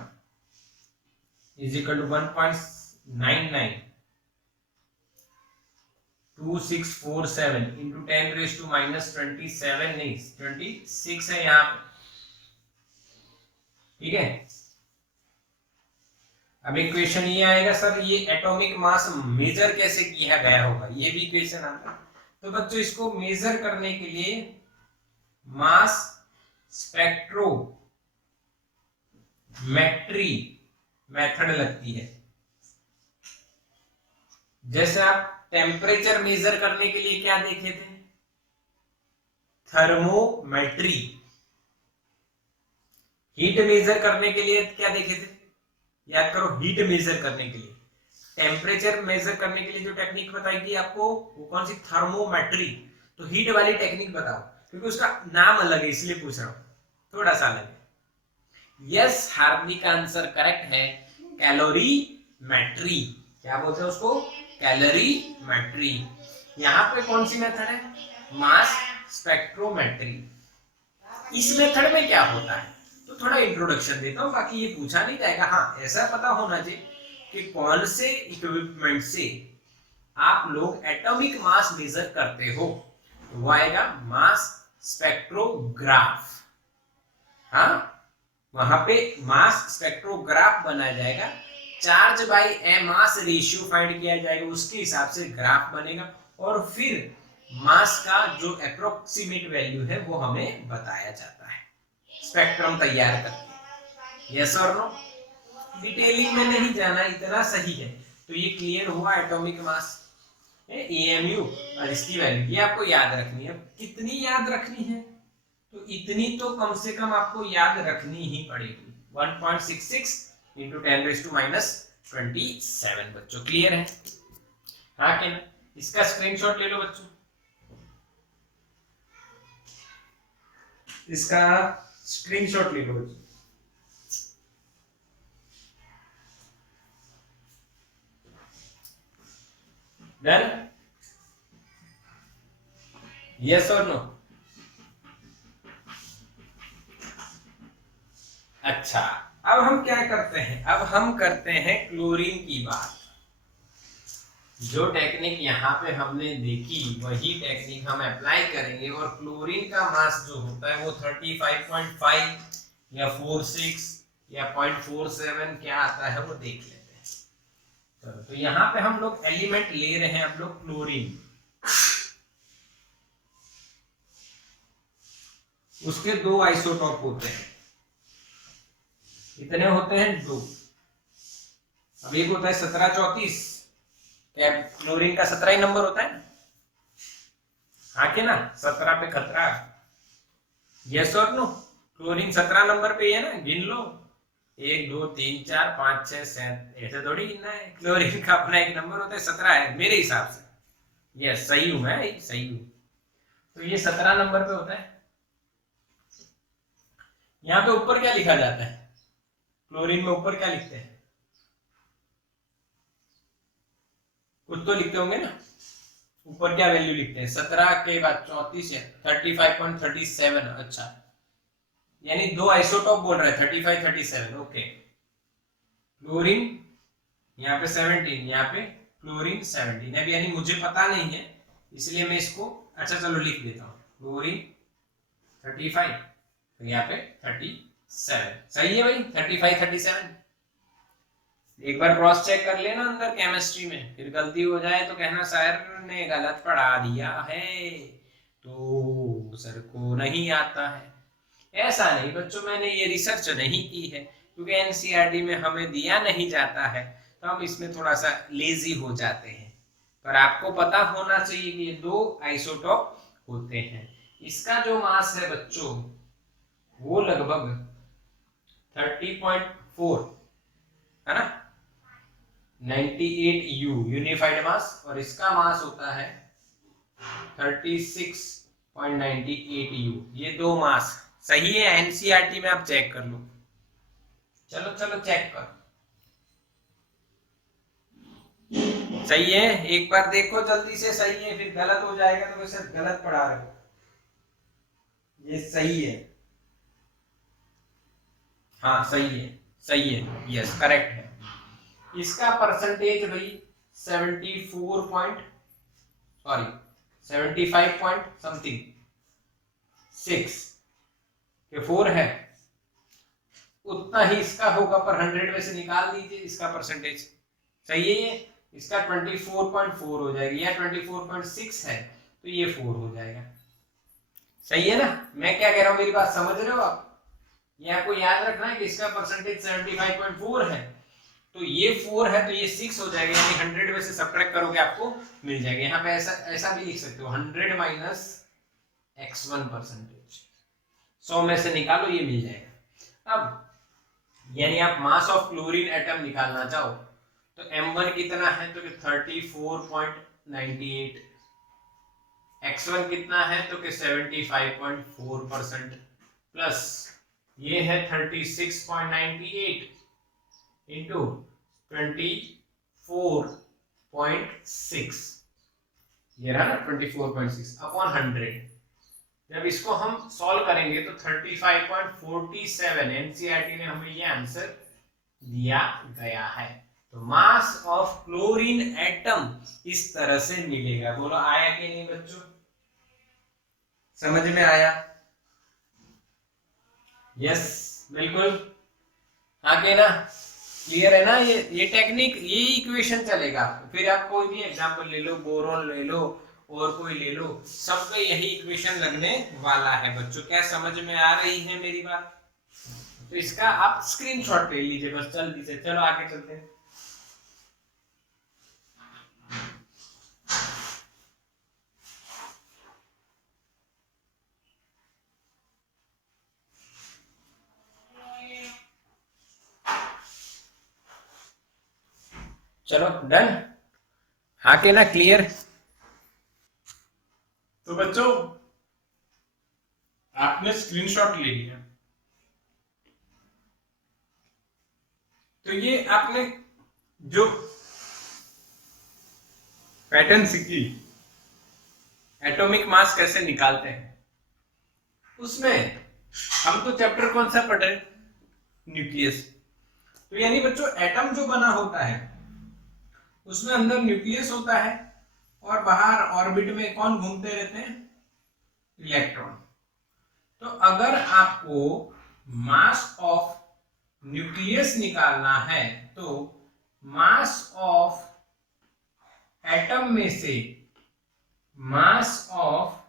is equal to 1.992647 into 10⁻⁻27 नहीं 26 है यहाँ पे, ठीक है। अब एक क्वेश्चन ये आएगा सर ये एटॉमिक मास मेजर कैसे किया गया होगा, ये भी क्वेश्चन आता है। तो बच्चों इसको मेजर करने के लिए मास स्पेक्ट्रोमेट्री मेथड लगती है। जैसे आप टेम्परेचर मेजर करने के लिए क्या देखे थे, थर्मोमेट्री। हीट मेजर करने के लिए क्या देखे थे, याद करो, हीट मेजर करने के लिए। टेम्परेचर मेजर करने के लिए जो टेक्निक बताई थी आपको वो कौन सी, थर्मोमेट्री। तो हीट वाली टेक्निक बताओ, क्योंकि उसका नाम अलग है इसलिए पूछ रहा हूं, थोड़ा सा अलग है। यस हार्दिक का आंसर करेक्ट है, कैलोरीमेट्री। क्या बोलते हैं उसको, कैलोरीमेट्री। यहाँ पे कौन सी मेथड है, मास स्पेक्ट्रोमेट्री। इस मेथड में क्या होता है, तो थोड़ा इंट्रोडक्शन देता हूं, बाकी ये पूछा नहीं जाएगा। हाँ ऐसा पता होना चाहिए कि कौन से इक्विपमेंट से आप लोग एटॉमिक मास मेजर करते हो, तो वो आएगा मास स्पेक्ट्रोग्राफ। हाँ वहां पे मास स्पेक्ट्रोग्राफ बनाया जाएगा, charge by mass ratio find किया जाएगा, उसके हिसाब से ग्राफ बनेगा, और फिर मास का जो अप्रोक्सीमेट वैल्यू है वो हमें बताया जाता है स्पेक्ट्रम तैयार करके। यस और नो, डिटेलिंग में नहीं जाना, इतना सही है। तो ये क्लियर हुआ एटॉमिक मास, AMU और इसकी वैल्यू ये आपको याद रखनी है। कितनी याद रखनी है, तो इतनी तो कम से कम आपको याद रखनी ही पड़ेगी, 1.66 इंटू 10⁻⁻27। बच्चों क्लियर है, हाँ कि ना। इसका स्क्रीनशॉट ले लो बच्चों, इसका स्क्रीनशॉट ले लो बच्चों। डन, यस और नो। अच्छा अब हम क्या करते हैं, अब हम करते हैं क्लोरीन की बात। जो टेक्निक यहाँ पे हमने देखी वही टेक्निक हम अप्लाई करेंगे, और क्लोरीन का मास जो होता है वो 35.5 या 46 या 0.47 क्या आता है वो देख लेते हैं। तो यहाँ पे हम लोग एलिमेंट ले रहे हैं, हम लोग क्लोरीन, उसके दो आइसोटॉप होते हैं, कितने होते हैं, दो। अब एक होता है 1734, क्या क्लोरीन का 17 ही नंबर होता है, हाँ के ना, 17 पे खतरा। यस और नो, क्लोरीन 17 नंबर पे है ना, गिन लो, 1 2 3 4 5 6 7, ऐसे थोड़ी गिनना है। क्लोरीन का अपना एक नंबर होता है, 17 है मेरे हिसाब से। यस सही हूं मैं, सही हूं। तो ये 17 नंबर पे होता है। यहाँ पे ऊपर क्या लिखा जाता है, क्लोरीन में ऊपर क्या लिखते हैं, कुछ तो लिखते होंगे ना, ऊपर क्या वैल्यू लिखते हैं, 17 के बाद 34 है, 35.37। अच्छा यानी दो आइसोटॉप बोल रहे हैं, 35 37। ओके, क्लोरीन यहाँ पे 17, यहाँ पे क्लोरीन 17 है, यानी मुझे पता नहीं है इसलिए मैं इसको, अच्छा चलो लिख देता हूँ, क्लोरीन 35, तो यहाँ पे 37। सही है भाई, 35 37। एक बार क्रॉस चेक कर लेना अंदर केमिस्ट्री में, फिर गलती हो जाए तो कहना सर ने गलत पढ़ा दिया है, तो सर को नहीं आता है। ऐसा नहीं बच्चों, मैंने ये रिसर्च नहीं की है, क्योंकि एनसीईआरटी में हमें दिया नहीं जाता है, तो हम इसमें थोड़ा सा लेजी हो जाते हैं। पर आपको पता होना चाहिए कि ये दो आइसोटॉप होते हैं। इसका जो मास है बच्चों वो लगभग 30.4 है ना, 98 U यूनिफाइड मास, और इसका मास होता है 36.98 U। ये दो मास सही है, एनसीईआरटी में आप चेक कर लो। चलो चलो चेक कर। सही है, एक बार देखो जल्दी से, सही है, फिर गलत हो जाएगा तो वैसे गलत पढ़ा रहे हो। ये सही है, हाँ सही है, सही है, यस करेक्ट है। इसका परसेंटेज भाई 74 पॉइंट, सॉरी 75 पॉइंट समथिंग 6 के 4 है, उतना ही इसका होगा, पर 100 में से निकाल दीजिए इसका परसेंटेज। सही है, ये इसका 24.4 हो जाएगा, या 24.6 है तो ये 4 हो जाएगा। सही है ना, मैं क्या कह रहा हूं, मेरी बात समझ रहे हो आप? ये आपको याद रखना है कि इसका परसेंटेज 75.4 है, तो ये 4 है तो ये 6 हो जाएगा, यानी 100 में से सब्ट्रैक्ट करोगे आपको मिल जाएगा। यहाँ पे ऐसा भी लिख सकते हो, 100 माइनस x1 परसेंटेज, 100 में से निकालो, ये मिल जाएगा। अब यानी आप मास ऑफ क्लोरीन एटम निकालना चाहो तो m1 कितना है, तो 34.98, x1 कितना है तो 75.4%, प्लस ये है 36.98 इंटू 24.6, ये रहा ना 24.6 अपॉन 100। जब इसको हम सॉल्व करेंगे तो 35.47, एनसीईआरटी ने हमें ये आंसर दिया गया है। तो मास ऑफ क्लोरीन एटम इस तरह से मिलेगा। बोलो आया कि नहीं बच्चों, समझ में आया? यस बिल्कुल, आगे ना, क्लियर है ना? ये टेक्निक, ये इक्वेशन चलेगा। फिर आप कोई भी एग्जांपल ले लो, बोरोन ले लो और कोई ले लो, सब पे यही इक्वेशन लगने वाला है बच्चों। क्या समझ में आ रही है मेरी बात? तो इसका आप स्क्रीनशॉट ले लीजिए बस जल्दी से। चलो आगे चलते हैं। चलो डन, हाँ के ना, क्लियर? तो बच्चों आपने स्क्रीनशॉट ले लिया, तो ये आपने जो पैटर्न सीखी एटॉमिक मास कैसे निकालते हैं, उसमें हम तो चैप्टर कौन सा पढ़ रहे? न्यूक्लियस। तो यानी बच्चों एटम जो बना होता है उसमें अंदर न्यूक्लियस होता है और बाहर ऑर्बिट में कौन घूमते रहते हैं? इलेक्ट्रॉन। तो अगर आपको मास ऑफ न्यूक्लियस निकालना है तो मास ऑफ एटम में से मास ऑफ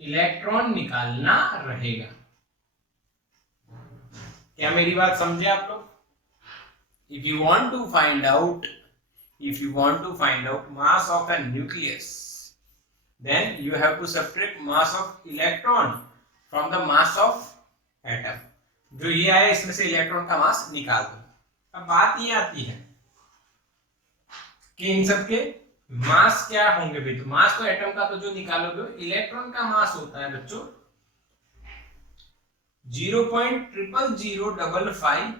इलेक्ट्रॉन निकालना रहेगा। क्या मेरी बात समझे आप लोग? If you want to find out mass of a nucleus, then you have to subtract mass of electron from the mass of atom. जो ये आया इसमें से इलेक्ट्रॉन का मास निकाल दो। अब बात ये आती है कि इन सब के मास क्या होंगे भाई? तो मास तो एटम का तो जो निकालोगे, इलेक्ट्रॉन का मास होता है बच्चों 0.00055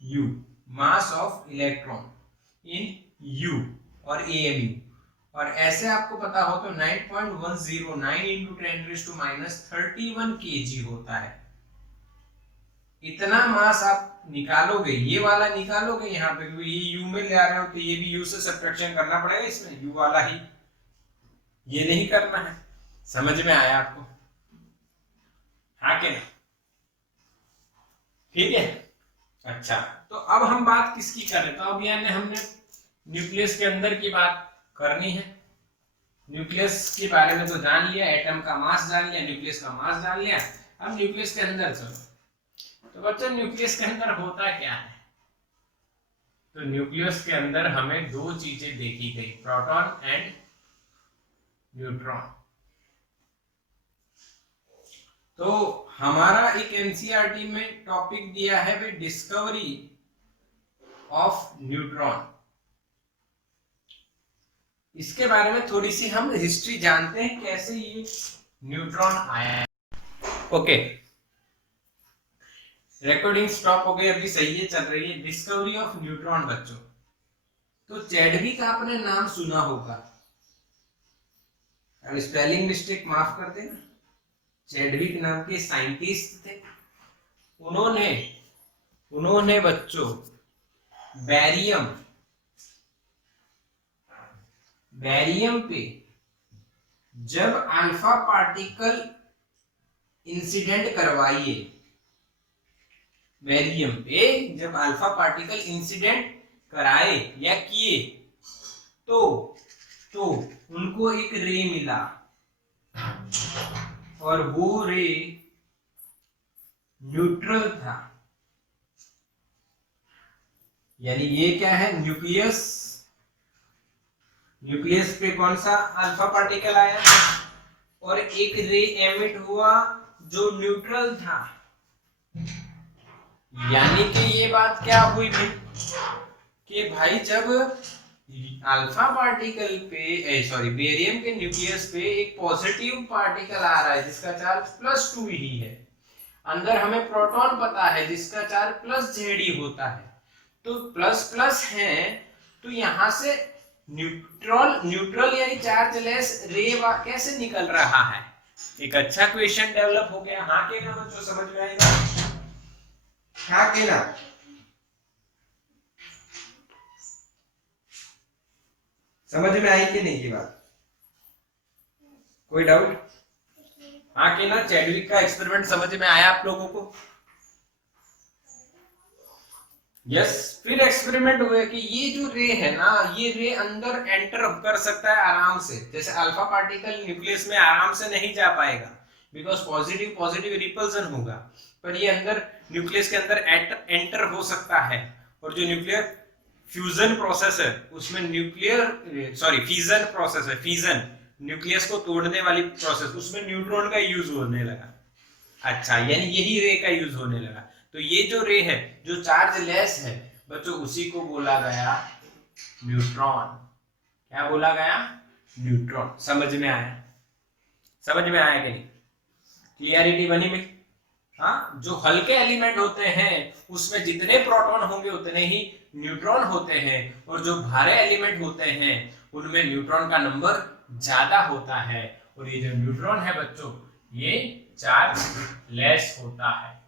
U, mass of electron in U और AMU। और ऐसे आपको पता हो तो 9.109 इंटू 10⁻³ kg होता है। इतना मास आप निकालोगे, ये वाला निकालोगे यहाँ पे, ये U में ले आ रहे हो तो ये भी U से सब्ट्रैक्शन करना पड़ेगा, इसमें U वाला ही, ये नहीं करना है। समझ में आया आपको? हाँ क्या? ठीक है, अच्छा। तो अब हम बात किसकी कर रहे? तो अब यानी हमने न्यूक्लियस के अंदर की बात करनी है। न्यूक्लियस के बारे में तो जान लिया, एटम का मास जान लिया, न्यूक्लियस का मास जान लिया। अब न्यूक्लियस के अंदर चलो। तो बच्चों न्यूक्लियस के अंदर होता क्या है? तो न्यूक्लियस के अंदर हमें दो चीजें देखी गई, प्रोटॉन एंड न्यूट्रॉन। तो हमारा एक एनसीईआरटी में टॉपिक दिया है भाई, डिस्कवरी ऑफ न्यूट्रॉन। इसके बारे में थोड़ी सी हम हिस्ट्री जानते हैं, कैसे ये न्यूट्रॉन आया है। ओके, रिकॉर्डिंग स्टॉप हो गई, अभी सही है, चल रही है। डिस्कवरी ऑफ न्यूट्रॉन बच्चों, तो चैडविक आपने नाम सुना होगा, अब स्पेलिंग मिस्टेक माफ कर देना। चैडविक नाम के साइंटिस्ट थे। उन्होंने बच्चों बैरियम पे जब अल्फा पार्टिकल इंसिडेंट करवाइए, बैरियम पे जब अल्फा पार्टिकल इंसिडेंट कराए या किए तो उनको एक रे मिला और वो रे न्यूट्रल था। यानी ये क्या है, न्यूक्लियस पे कौन सा अल्फा पार्टिकल आया और एक रे एमिट हुआ जो न्यूट्रल था। यानी कि ये बात क्या हुई भाई कि भाई जब अल्फा पार्टिकल पे बेरियम के न्यूक्लियस पे एक पॉजिटिव पार्टिकल आ रहा है जिसका चार्ज +2 ही है, अंदर हमें प्रोटॉन पता है जिसका चार्ज +Z होता है, तो प्लस है, तो यहां से न्यूट्रल यानी चार्जलेस रे कैसे निकल रहा है। एक अच्छा क्वेश्चन डेवलप हो गया। हाँ के ना बच्चों, समझ में आएगा? हाँ के ना? समझ में आई कि नहीं ये बात? कोई डाउट? हाँ के ना? चैडविक का एक्सपेरिमेंट समझ में आया आप लोगों को? यस। फिर एक्सपेरिमेंट हुए कि ये जो रे है ना, ये रे अंदर एंटर कर सकता है आराम से। जैसे अल्फा पार्टिकल न्यूक्लियस में आराम से नहीं जा पाएगा बिकॉज पॉजिटिव रिपल्सन होगा, पर ये अंदर न्यूक्लियस के अंदर एंटर हो सकता है। और जो न्यूक्लियर फ्यूजन प्रोसेस है उसमें फिजन प्रोसेस है, फिजन न्यूक्लियस को तोड़ने वाली प्रोसेस, उसमें न्यूट्रॉन का यूज होने लगा। अच्छा, यानी यही रे का यूज होने लगा। तो ये जो रे है जो चार्जलेस है बच्चों, उसी को बोला गया न्यूट्रॉन। क्या बोला गया? न्यूट्रॉन। समझ में आया? समझ में आया कि नहीं? क्लियरिटी बनी भाई? हाँ, जो हल्के एलिमेंट होते हैं उसमें जितने प्रोटॉन होंगे उतने ही न्यूट्रॉन होते हैं, और जो भारे एलिमेंट होते हैं उनमें न्यूट्रॉन का नंबर ज्यादा होता है। और ये जो न्यूट्रॉन है बच्चों, ये चार्जलेस होता है।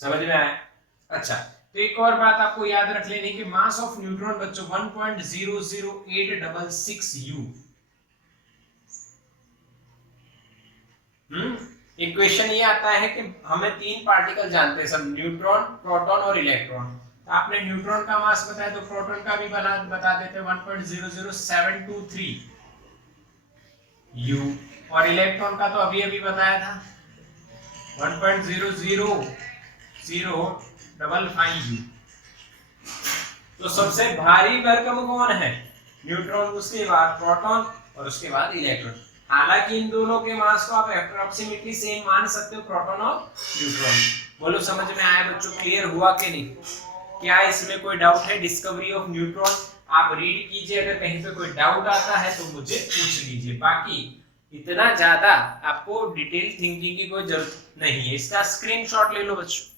समझ में आया? अच्छा, तो एक और बात आपको याद रख लेनी कि मास ऑफ न्यूट्रॉन बच्चों 1.00866 U। एक क्वेश्चन ये आता है कि हमें 3 पार्टिकल जानते हैं सब, न्यूट्रॉन, प्रोटॉन और इलेक्ट्रॉन। तो आपने न्यूट्रॉन का मास बताया तो प्रोटॉन का भी बता देते हैं 1.00723 U, और इलेक्ट्रॉन का तो अभी बताया था 1.00055 U। तो सबसे भारी भरकम कौन है? न्यूट्रॉन, उसके बाद प्रोटॉन और उसके बाद इलेक्ट्रॉन। हालांकि इन दोनों के मास को आप अप्रोक्सीमेटली सेम मान सकते हो, प्रोटॉन और न्यूट्रॉन। बोलो समझ में आया बच्चों? क्लियर हुआ कि नहीं? क्या इसमें कोई डाउट है? डिस्कवरी ऑफ न्यूट्रॉन आप रीड कीजिए, अगर कहीं पे कोई डाउट आता है तो मुझे पूछ लीजिए। बाकी इतना ज्यादा आपको डिटेल थिंकिंग की कोई जरूरत नहीं है। इसका स्क्रीनशॉट ले लो बच्चों।